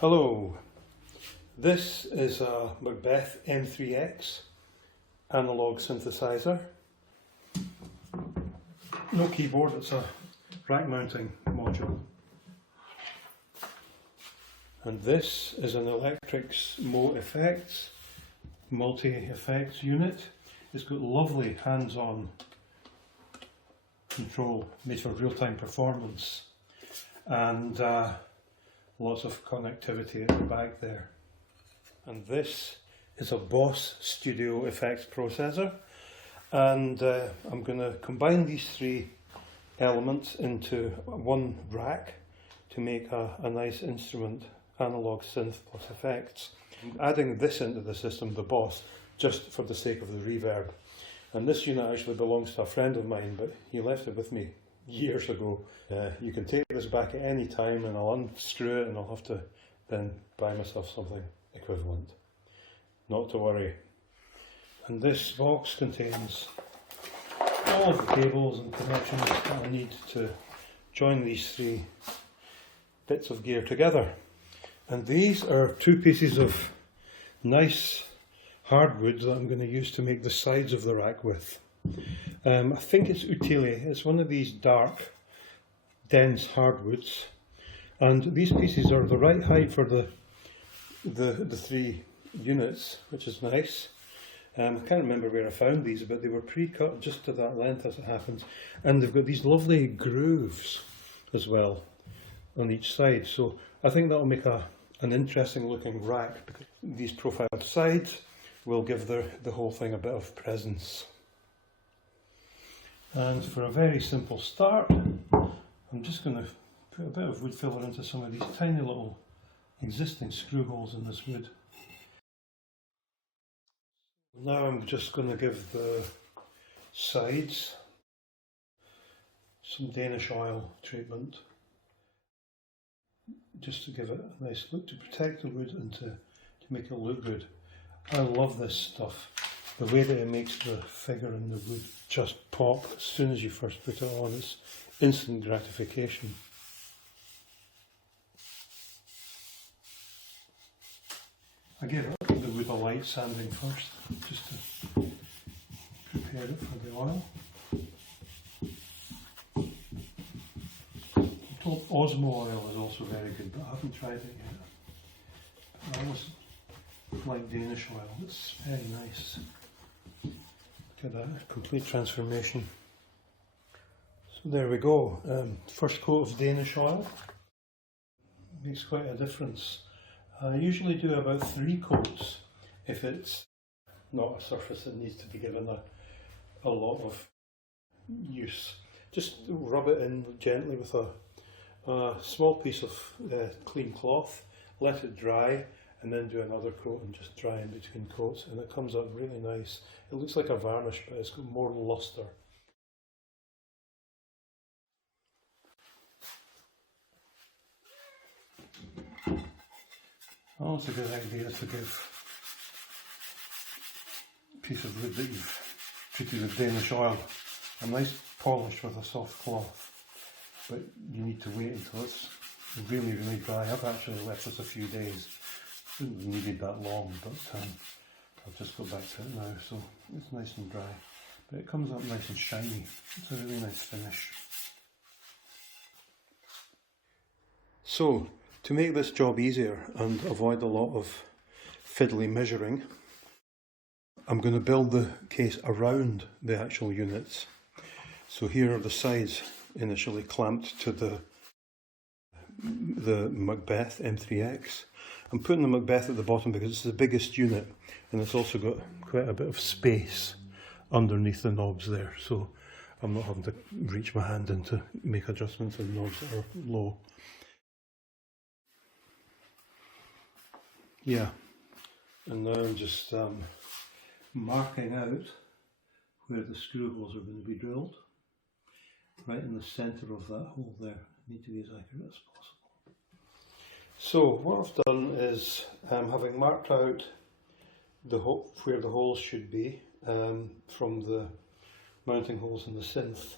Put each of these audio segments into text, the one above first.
Hello, this is a Macbeth M3X analogue synthesizer. No keyboard, it's a rack mounting module. And this is an Electric's Mo Effects multi-effects unit. It's got lovely hands-on control made for real-time performance, and lots of connectivity at the back there. And this is a Boss Studio Effects processor, and I'm going to combine these three elements into one rack to make a nice instrument, analog synth plus effects. I'm adding this into the system, the Boss, just for the sake of the reverb. And this unit actually belongs to a friend of mine, but he left it with me years ago. You can take this back at any time and I'll unscrew it and I'll have to then buy myself something equivalent. Not to worry. And this box contains all of the cables and connections that I need to join these three bits of gear together. And these are two pieces of nice hardwood that I'm going to use to make the sides of the rack with. I think it's Utile. It's one of these dark, dense hardwoods, and these pieces are the right height for the three units, which is nice. I can't remember where I found these, but they were pre-cut just to that length as it happens, and they've got these lovely grooves as well on each side, so I think that'll make an interesting looking rack, because these profiled sides will give the whole thing a bit of presence. And for a very simple start, I'm just going to put a bit of wood filler into some of these tiny little existing screw holes in this wood. Now I'm just going to give the sides some Danish oil treatment, just to give it a nice look, to protect the wood and to make it look good. I love this stuff. The way that it makes the figure in the wood just pop as soon as you first put it on, it's instant gratification. I gave the wood a light sanding first, just to prepare it for the oil. I'm told Osmo oil is also very good, but I haven't tried it yet. I always like Danish oil, it's very nice. Look at that, complete transformation. So there we go, first coat of Danish oil. Makes quite a difference. I usually do about 3 coats if it's not a surface that needs to be given a lot of use. Just rub it in gently with a small piece of clean cloth, let it dry, and then do another coat and just dry in between coats, and it comes up really nice. It looks like a varnish, but it's got more luster. Oh, it's a good idea to give a piece of wood that you've treated with Danish oil a nice polish with a soft cloth, but you need to wait until it's really, really dry. I've actually left this a few days. Didn't need it that long, but I'll just go back to it now, so it's nice and dry. But it comes up nice and shiny. It's a really nice finish. So, to make this job easier and avoid a lot of fiddly measuring, I'm going to build the case around the actual units. So here are the sides initially clamped to the Macbeth M3X. I'm putting the Macbeth at the bottom because it's the biggest unit, and it's also got quite a bit of space underneath the knobs there, so I'm not having to reach my hand in to make adjustments on knobs that are low. Yeah, and now I'm just marking out where the screw holes are going to be drilled, right in the centre of that hole there. I need to be as accurate as possible. So what I've done is, having marked out where the holes should be from the mounting holes in the synth,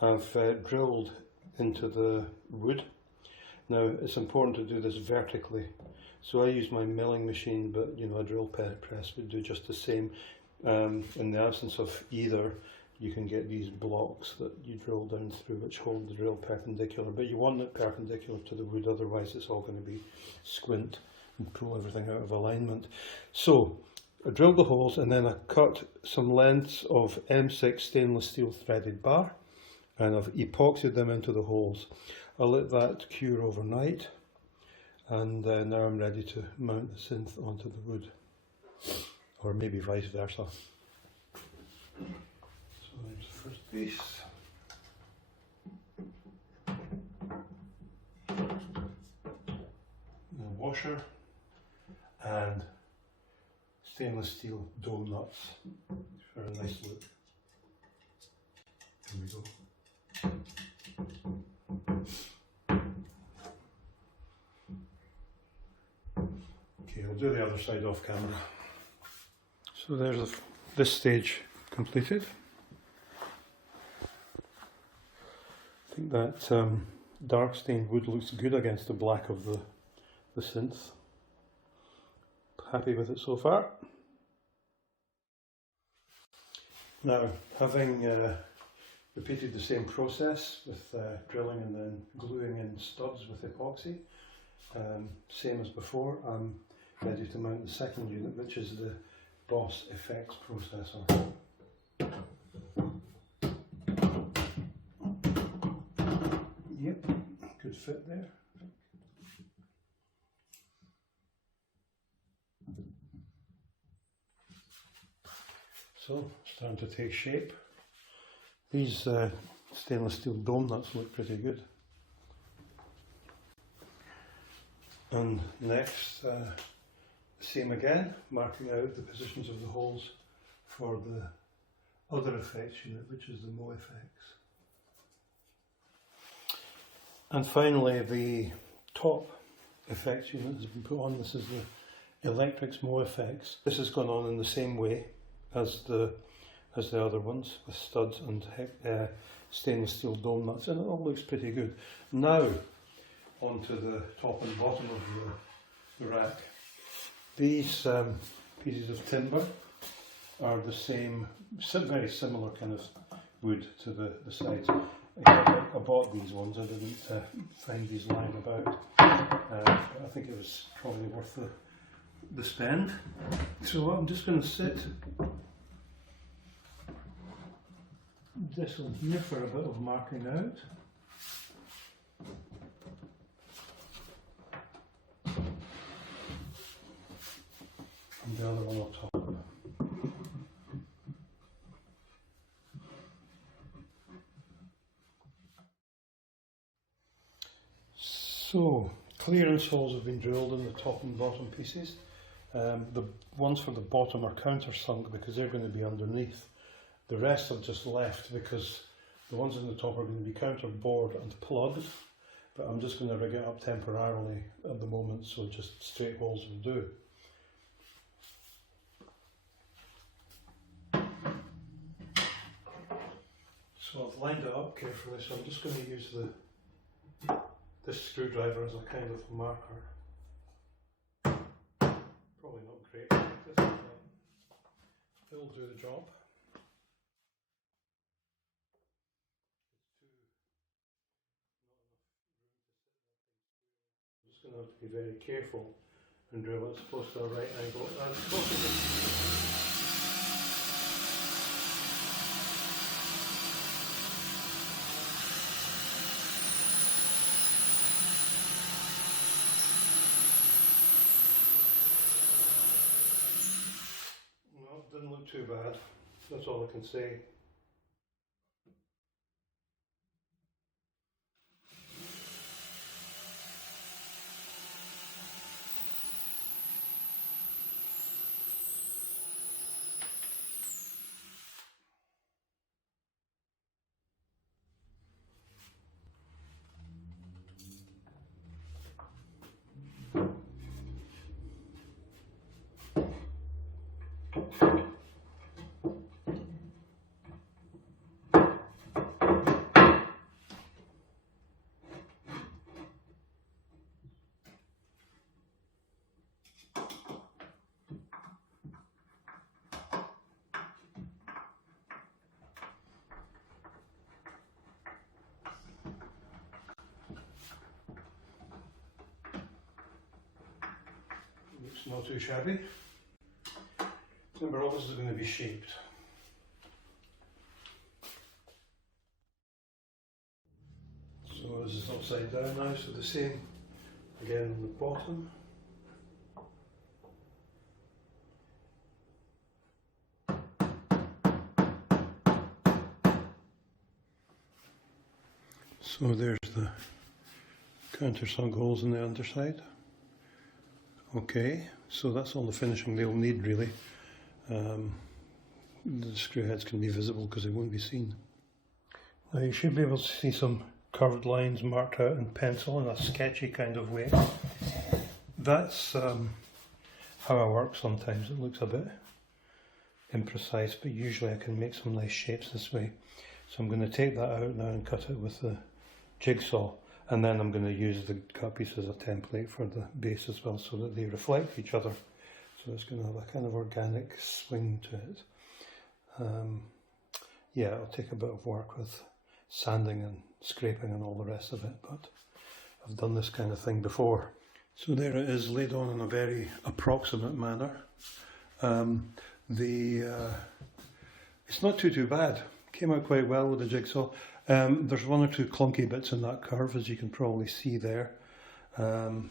I've drilled into the wood. Now it's important to do this vertically. So I use my milling machine, but you know, a drill press would do just the same. In the absence of either, you can get these blocks that you drill down through which hold the drill perpendicular, but you want it perpendicular to the wood, otherwise it's all going to be squint and pull everything out of alignment. So I drilled the holes and then I cut some lengths of M6 stainless steel threaded bar and I've epoxied them into the holes. I let that cure overnight, and now I'm ready to mount the synth onto the wood, or maybe vice versa. So there's the first piece. The washer and stainless steel dome nuts for a nice look. Here we go. Okay, I'll do the other side off camera. So there's this stage completed. I think that dark stained wood looks good against the black of the synth. Happy with it so far. Now, having repeated the same process with drilling and then gluing in studs with epoxy, same as before, I'm ready to mount the second unit, which is the Boss effects processor. Yep, good fit there. So, starting to take shape. These stainless steel dome nuts look pretty good. And next, same again, marking out the positions of the holes for the other effects unit, which is the Mo effects. And finally, the top effects unit has been put on. This is the Electrics Mo effects. This has gone on in the same way as the other ones, with studs and stainless steel dome nuts, and it all looks pretty good. Now, onto the top and bottom of the rack. These pieces of timber are the same, very similar kind of wood to the sides. I bought these ones, I didn't find these lying about. I think it was probably worth the spend. So I'm just going to sit this one here for a bit of marking out. And the other one on top. So, clearance holes have been drilled in the top and bottom pieces. The ones for the bottom are countersunk because they're going to be underneath. The rest I've just left because the ones in the top are going to be counterbored and plugged, but I'm just going to rig it up temporarily at the moment, so just straight holes will do. So I've lined it up carefully, so I'm just going to use this screwdriver as a kind of marker. Probably not great practice, but it'll do the job. I'm just going to have to be very careful and drill it close to a right angle as possible. Didn't look too bad, that's all I can say. It's not too shabby. Remember, all this is going to be shaped. So this is upside down now, so the same again on the bottom. So there's the countersunk holes on the underside. Okay, so that's all the finishing they'll need really. The screw heads can be visible because they won't be seen. Now you should be able to see some curved lines marked out in pencil in a sketchy kind of way. That's how I work sometimes. It looks a bit imprecise, but usually I can make some nice shapes this way. So I'm going to take that out now and cut it with the jigsaw, and then I'm going to use the cut piece as a template for the base as well, so that they reflect each other. So it's going to have a kind of organic swing to it. Yeah, it'll take a bit of work with sanding and scraping and all the rest of it, but I've done this kind of thing before. So there it is, laid on in a very approximate manner. It's not too bad. Came out quite well with the jigsaw. There's one or two clunky bits in that curve, as you can probably see there. The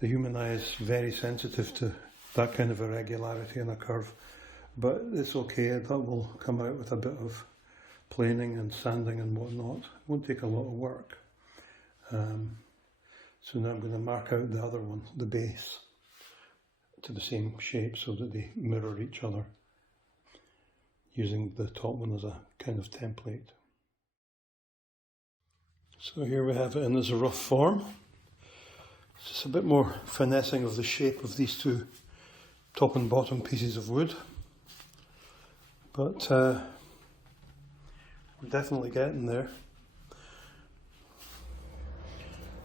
human eye is very sensitive to that kind of irregularity in a curve, but it's okay. That will come out with a bit of planing and sanding and whatnot. It won't take a lot of work. So now I'm going to mark out the other one, the base, to the same shape so that they mirror each other, using the top one as a kind of template. So here we have it in its rough form. It's just a bit more finessing of the shape of these two top and bottom pieces of wood, but we're definitely getting there.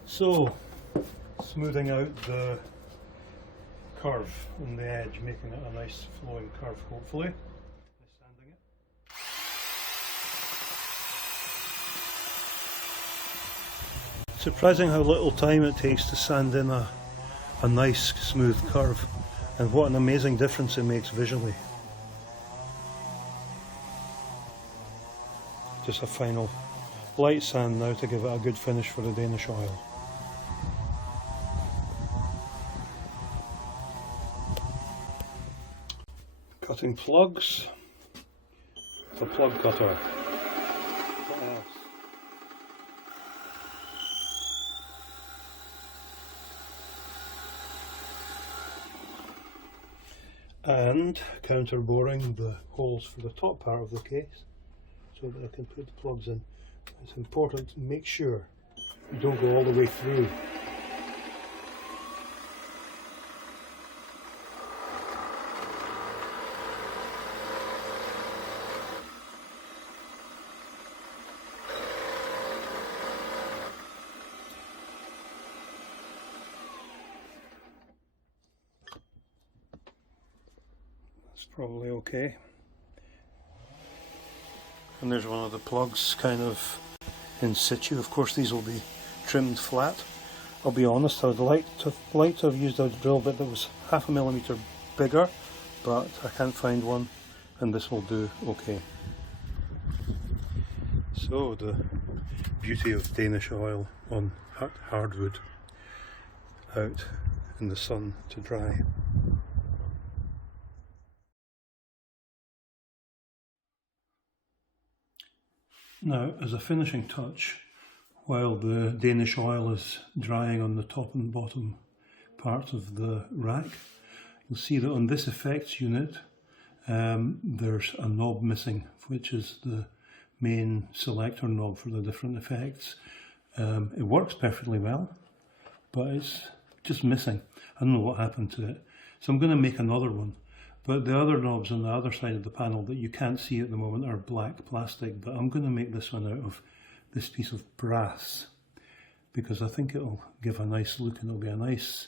So, smoothing out the curve on the edge, making it a nice flowing curve, hopefully. Sanding it. Surprising how little time it takes to sand in a nice smooth curve, and what an amazing difference it makes visually. Just a final light sand now to give it a good finish for the Danish oil. Cutting plugs, the plug cutter. What else? And counter boring the holes for the top part of the case so that I can put the plugs in. It's important to make sure you don't go all the way through. Probably okay. And there's one of the plugs kind of in situ. Of course these will be trimmed flat. I'll be honest, I would like to have used a drill bit that was 0.5 millimeter bigger, but I can't find one, and this will do okay. So the beauty of Danish oil on hardwood out in the sun to dry. Now, as a finishing touch, while the Danish oil is drying on the top and bottom parts of the rack, you'll see that on this effects unit there's a knob missing, which is the main selector knob for the different effects. It works perfectly well, but it's just missing. I don't know what happened to it. So I'm going to make another one. But the other knobs on the other side of the panel that you can't see at the moment are black plastic, but I'm going to make this one out of this piece of brass because I think it'll give a nice look and it'll be a nice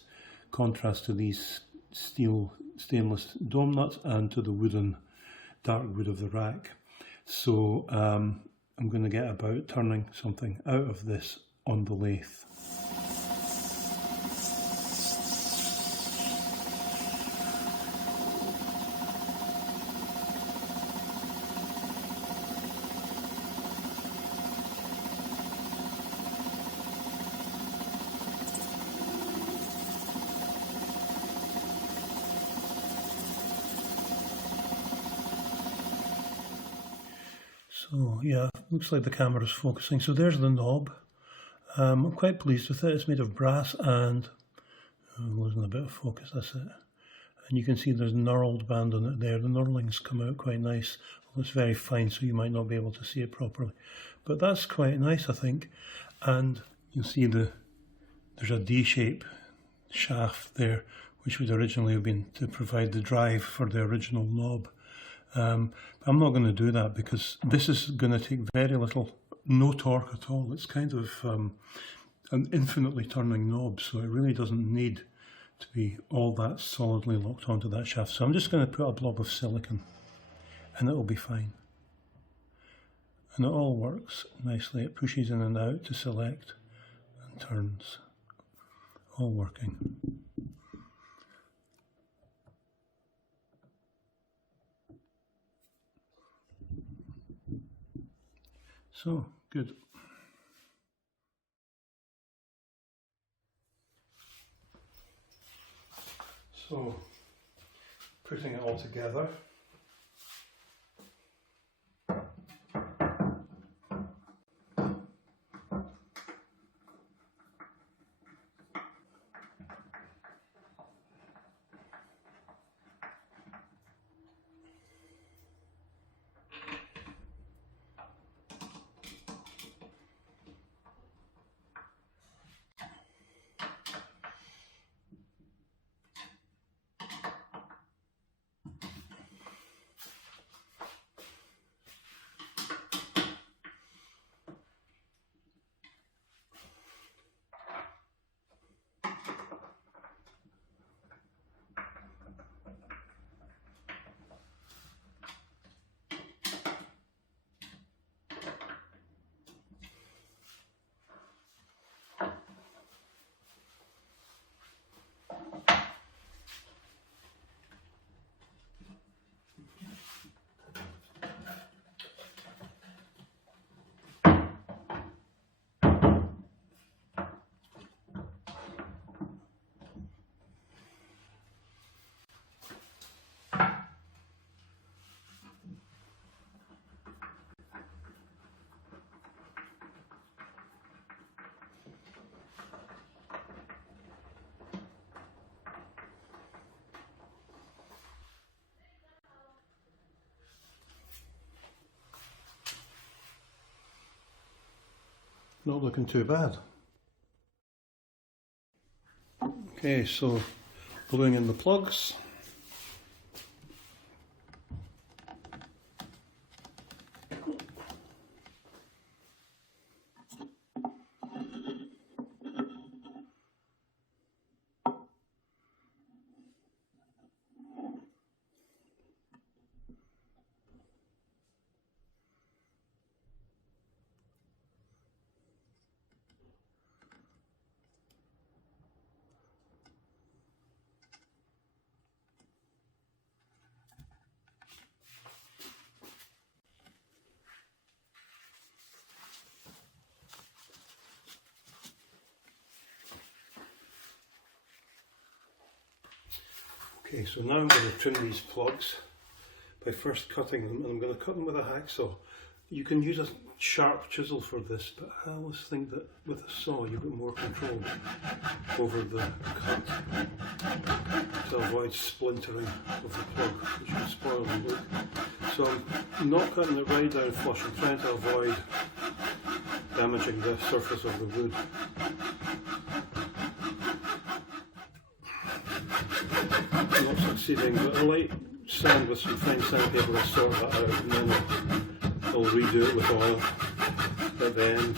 contrast to these stainless dome nuts and to the wooden, dark wood of the rack. So I'm going to get about turning something out of this on the lathe. So yeah, looks like the camera's focusing. So there's the knob. I'm quite pleased with it. It's made of brass and losing a bit of focus, that's it. And you can see there's a knurled band on it there. The knurlings come out quite nice. Well, it's very fine, so you might not be able to see it properly. But that's quite nice, I think. And you'll see there's a D-shape shaft there, which would originally have been to provide the drive for the original knob. I'm not going to do that because this is going to take very little, no torque at all. It's kind of an infinitely turning knob, so it really doesn't need to be all that solidly locked onto that shaft. So I'm just going to put a blob of silicon and it'll be fine. And it all works nicely. It pushes in and out to select and turns. All working. So, good. So, putting it all together. Not looking too bad. Okay, so gluing in the plugs. Okay, so now I'm going to trim these plugs by first cutting them, and I'm going to cut them with a hacksaw. You can use a sharp chisel for this, but I always think that with a saw you've got more control over the cut to avoid splintering of the plug, which can spoil the look. So I'm not cutting it right down flush, I'm trying to avoid damaging the surface of the wood. I'm not succeeding, but a light sand with some fine sandpaper will sort that out, and then I'll redo it with oil at the end.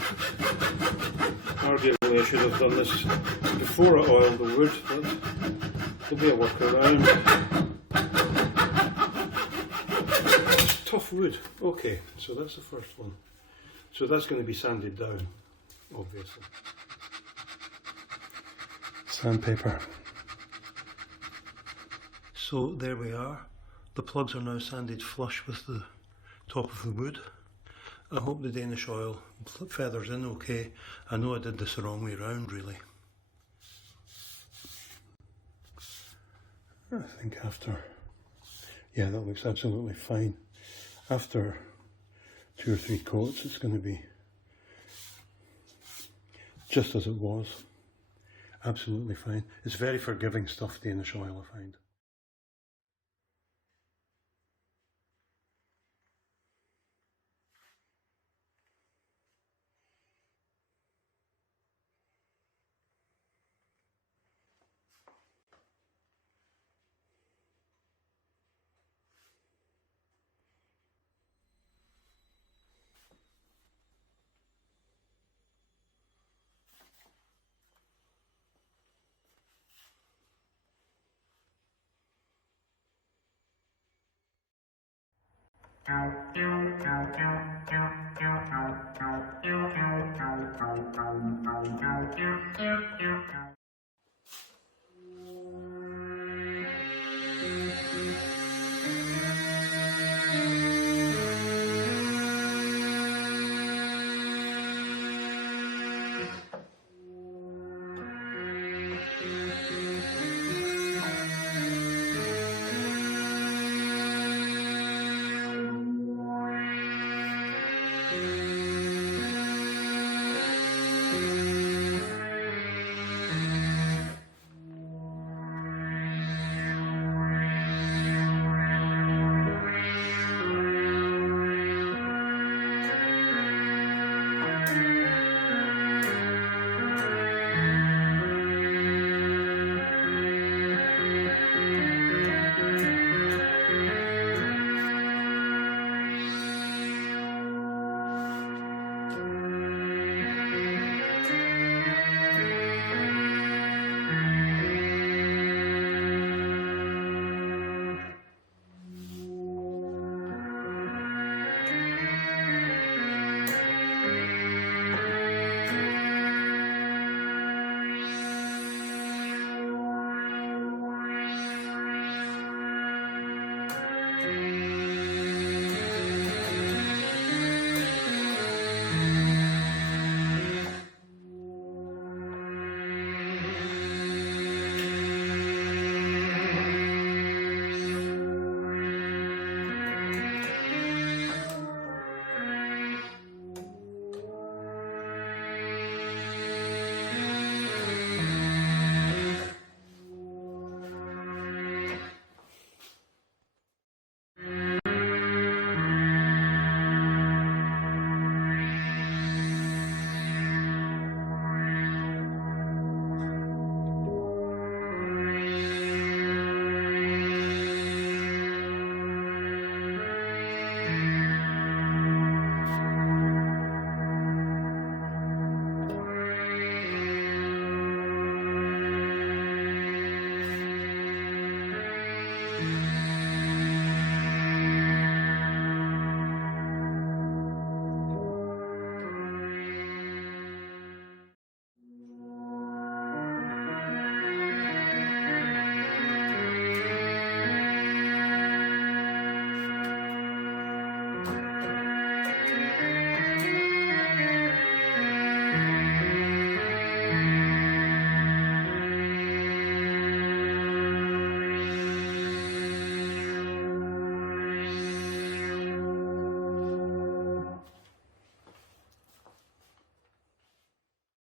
Arguably I should have done this before I oiled the wood, but there'll be a workaround. It's tough wood. Okay, so that's the first one. So that's going to be sanded down, obviously. Sandpaper. So there we are. The plugs are now sanded flush with the top of the wood. I hope the Danish oil feathers in okay. I know I did this the wrong way round really. I think after, yeah, that looks absolutely fine. After 2 or 3 coats, it's going to be just as it was. Absolutely fine. It's very forgiving stuff, Danish oil, I find.